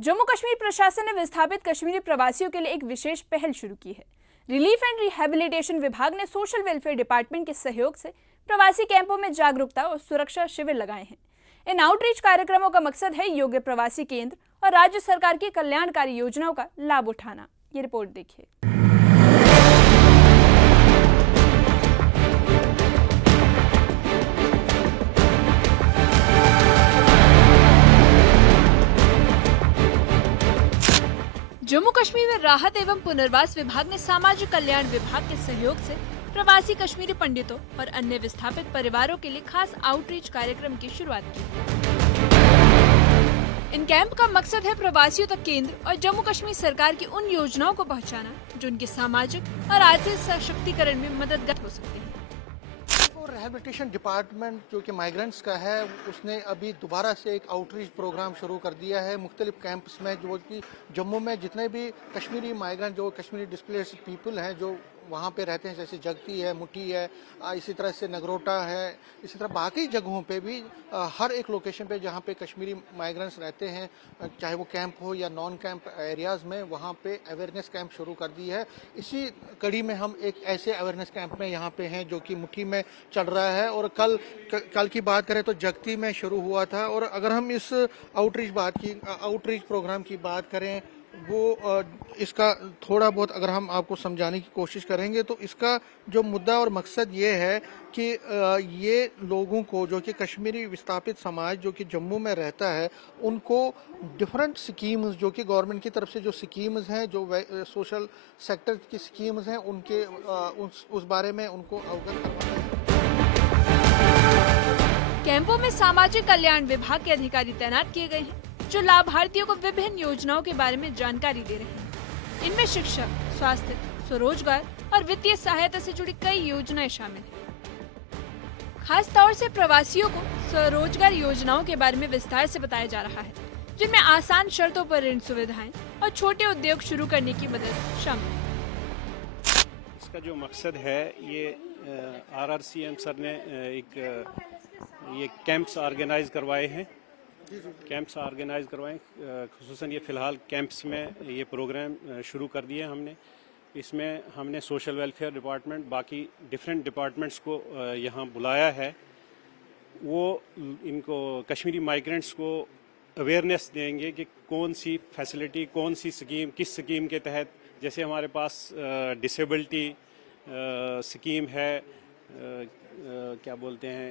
जम्मू कश्मीर प्रशासन ने विस्थापित कश्मीरी प्रवासियों के लिए एक विशेष पहल शुरू की है। रिलीफ एंड रिहैबिलिटेशन विभाग ने सोशल वेलफेयर डिपार्टमेंट के सहयोग से प्रवासी कैंपों में जागरूकता और सुरक्षा शिविर लगाए हैं। इन आउटरीच कार्यक्रमों का मकसद है योग्य प्रवासी केंद्र और राज्य सरकार की कल्याणकारी योजनाओं का लाभ उठाना। ये रिपोर्ट देखिए। जम्मू कश्मीर में राहत एवं पुनर्वास विभाग ने सामाजिक कल्याण विभाग के सहयोग से प्रवासी कश्मीरी पंडितों और अन्य विस्थापित परिवारों के लिए खास आउटरीच कार्यक्रम की शुरुआत की। इन कैंप का मकसद है प्रवासियों तक केंद्र और जम्मू कश्मीर सरकार की उन योजनाओं को पहुंचाना जो उनके सामाजिक और आर्थिक सशक्तिकरण में मददगार हो सकती है। रिहैबिलिटेशन डिपार्टमेंट जो कि माइग्रेंट्स का है, उसने अभी दोबारा से एक आउटरीच प्रोग्राम शुरू कर दिया है। मुख्तलिफ कैंप्स में जो कि जम्मू में जितने भी कश्मीरी माइग्रेंट जो कश्मीरी डिस्प्लेस्ड पीपल हैं जो वहाँ पे रहते हैं, जैसे जगती है, मुठी है, इसी तरह से नगरोटा है, इसी तरह बाकी जगहों पे भी हर एक लोकेशन पे जहाँ पे कश्मीरी माइग्रेंट्स रहते हैं, चाहे वो कैंप हो या नॉन कैंप एरियाज़ में, वहाँ पे अवेयरनेस कैंप शुरू कर दी है। इसी कड़ी में हम एक ऐसे अवेयरनेस कैंप में यहाँ पे हैं जो कि मुठी में चल रहा है और कल की बात करें तो जगती में शुरू हुआ था। और अगर हम इस आउटरीच प्रोग्राम की बात करें, वो इसका थोड़ा बहुत अगर हम आपको समझाने की कोशिश करेंगे तो इसका जो मुद्दा और मकसद ये है कि ये लोगों को जो कि कश्मीरी विस्थापित समाज जो कि जम्मू में रहता है, उनको डिफरेंट स्कीम्स जो कि गवर्नमेंट की तरफ से जो स्कीम्स हैं, जो सोशल सेक्टर की स्कीम्स हैं, उनके उस बारे में उनको अवगत करवाना है। कैंपों में सामाजिक कल्याण विभाग के अधिकारी तैनात किए गए हैं जो लाभार्थियों को विभिन्न योजनाओं के बारे में जानकारी दे रहे हैं। इनमें शिक्षा, स्वास्थ्य, स्वरोजगार और वित्तीय सहायता से जुड़ी कई योजनाएं शामिल हैं। खास तौर से प्रवासियों को स्वरोजगार योजनाओं के बारे में विस्तार से बताया जा रहा है, जिनमें आसान शर्तों पर ऋण सुविधाएं और छोटे उद्योग शुरू करने की मदद शामिल है। इसका जो मकसद है, ये RRCM सर ने ये कैंप्स ऑर्गेनाइज करवाए हैं। खुसूसन ये फ़िलहाल कैंप्स में ये प्रोग्राम शुरू कर दिए हमने। इसमें हमने सोशल वेलफेयर डिपार्टमेंट, बाकी डिफरेंट डिपार्टमेंट्स को यहाँ बुलाया है। वो इनको कश्मीरी माइग्रेंट्स को अवेयरनेस देंगे कि कौन सी फैसिलिटी, कौन सी स्कीम, किस स्कीम के तहत, जैसे हमारे पास डिसेबिलिटी स्कीम है, क्या बोलते हैं,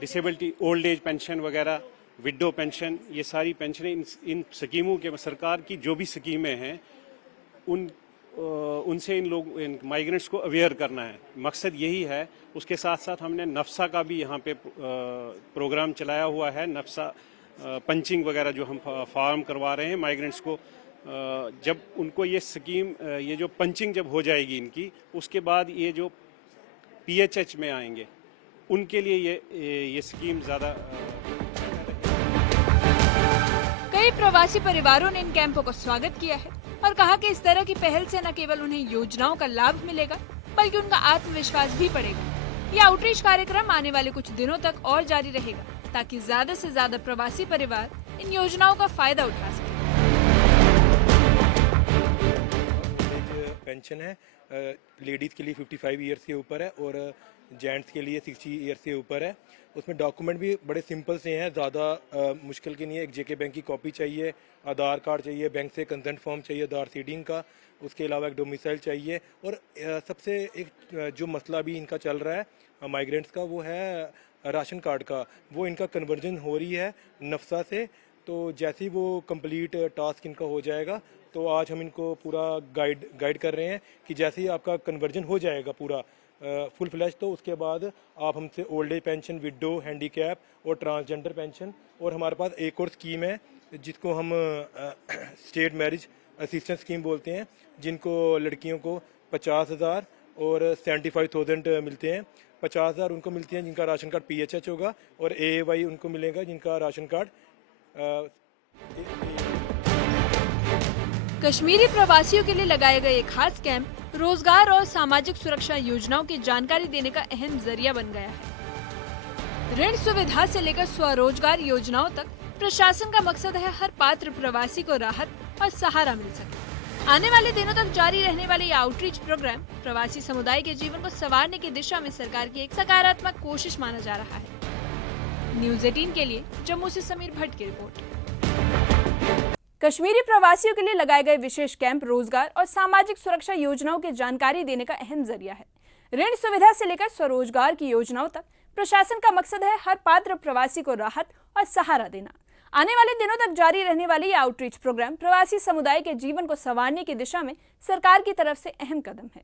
डिसेबिलिटी ओल्ड एज पेंशन वगैरह, विडो पेंशन, ये सारी पेंशनें इन स्कीमों के, सरकार की जो भी स्कीमें हैं उनसे इन माइग्रेंट्स को अवेयर करना है। मकसद यही है। उसके साथ साथ हमने नफ्सा का भी यहाँ पे प्रोग्राम चलाया हुआ है। नफ्सा पंचिंग वगैरह जो हम फॉर्म करवा रहे हैं माइग्रेंट्स को, जब उनको ये स्कीम, ये जो पंचिंग जब हो जाएगी इनकी, उसके बाद ये जो PHH में आएंगे उनके लिए ये स्कीम ज़्यादा। कई प्रवासी परिवारों ने इन कैंपों का स्वागत किया है और कहा कि इस तरह की पहल से न केवल उन्हें योजनाओं का लाभ मिलेगा बल्कि उनका आत्मविश्वास भी बढ़ेगा। यह आउटरीच कार्यक्रम आने वाले कुछ दिनों तक और जारी रहेगा ताकि ज्यादा से ज्यादा प्रवासी परिवार इन योजनाओं का फायदा उठा सके। पेंशन है, लेडीज के लिए 55 ईयर्स के ऊपर है और जेंट्स के लिए 60 ईयर्स से ऊपर है। उसमें डॉक्यूमेंट भी बड़े सिंपल से हैं, ज़्यादा मुश्किल के नहीं है। एक JK बैंक की कॉपी चाहिए, आधार कार्ड चाहिए, बैंक से कंसेंट फॉर्म चाहिए आधार सीडिंग का, उसके अलावा एक डोमिसाइल चाहिए। और सबसे एक जो मसला भी इनका चल रहा है माइग्रेंट्स का, वो है राशन कार्ड का। वो इनका कन्वर्जन हो रही है नफ्सा से, तो जैसे ही वो कंप्लीट टास्क इनका हो जाएगा तो आज हम इनको पूरा गाइड कर रहे हैं कि जैसे ही आपका कन्वर्जन हो जाएगा पूरा फुल फ्लैश, तो उसके बाद आप हमसे old age pension, window, handicap और ट्रांसजेंडर पेंशन, और हमारे पास एक और स्कीम है जिसको हम स्टेट मैरिज असिस्टेंस स्कीम बोलते हैं, जिनको लड़कियों को 50,000 और 75,000 मिलते हैं। 50,000 उनको मिलते हैं जिनका राशन कार्ड PHH होगा, और AAY उनको मिलेगा जिनका राशन कार्ड कश्मीरी प्रवासियों के लिए लगाए गए खास कैंप रोजगार और सामाजिक सुरक्षा योजनाओं की जानकारी देने का अहम जरिया बन गया है। ऋण सुविधा से लेकर स्वरोजगार योजनाओं तक प्रशासन का मकसद है हर पात्र प्रवासी को राहत और सहारा मिल सके। आने वाले दिनों तक जारी रहने वाले ये आउटरीच प्रोग्राम प्रवासी समुदाय के जीवन को संवारने की दिशा में सरकार की एक सकारात्मक कोशिश माना जा रहा है। न्यूज़ 18 के लिए जम्मू से समीर भट्ट की रिपोर्ट। कश्मीरी प्रवासियों के लिए लगाए गए विशेष कैंप रोजगार और सामाजिक सुरक्षा योजनाओं की जानकारी देने का अहम जरिया है। ऋण सुविधा से लेकर स्वरोजगार की योजनाओं तक प्रशासन का मकसद है हर पात्र प्रवासी को राहत और सहारा देना। आने वाले दिनों तक जारी रहने वाली ये आउटरीच प्रोग्राम प्रवासी समुदाय के जीवन को संवारने की दिशा में सरकार की तरफ से अहम कदम है।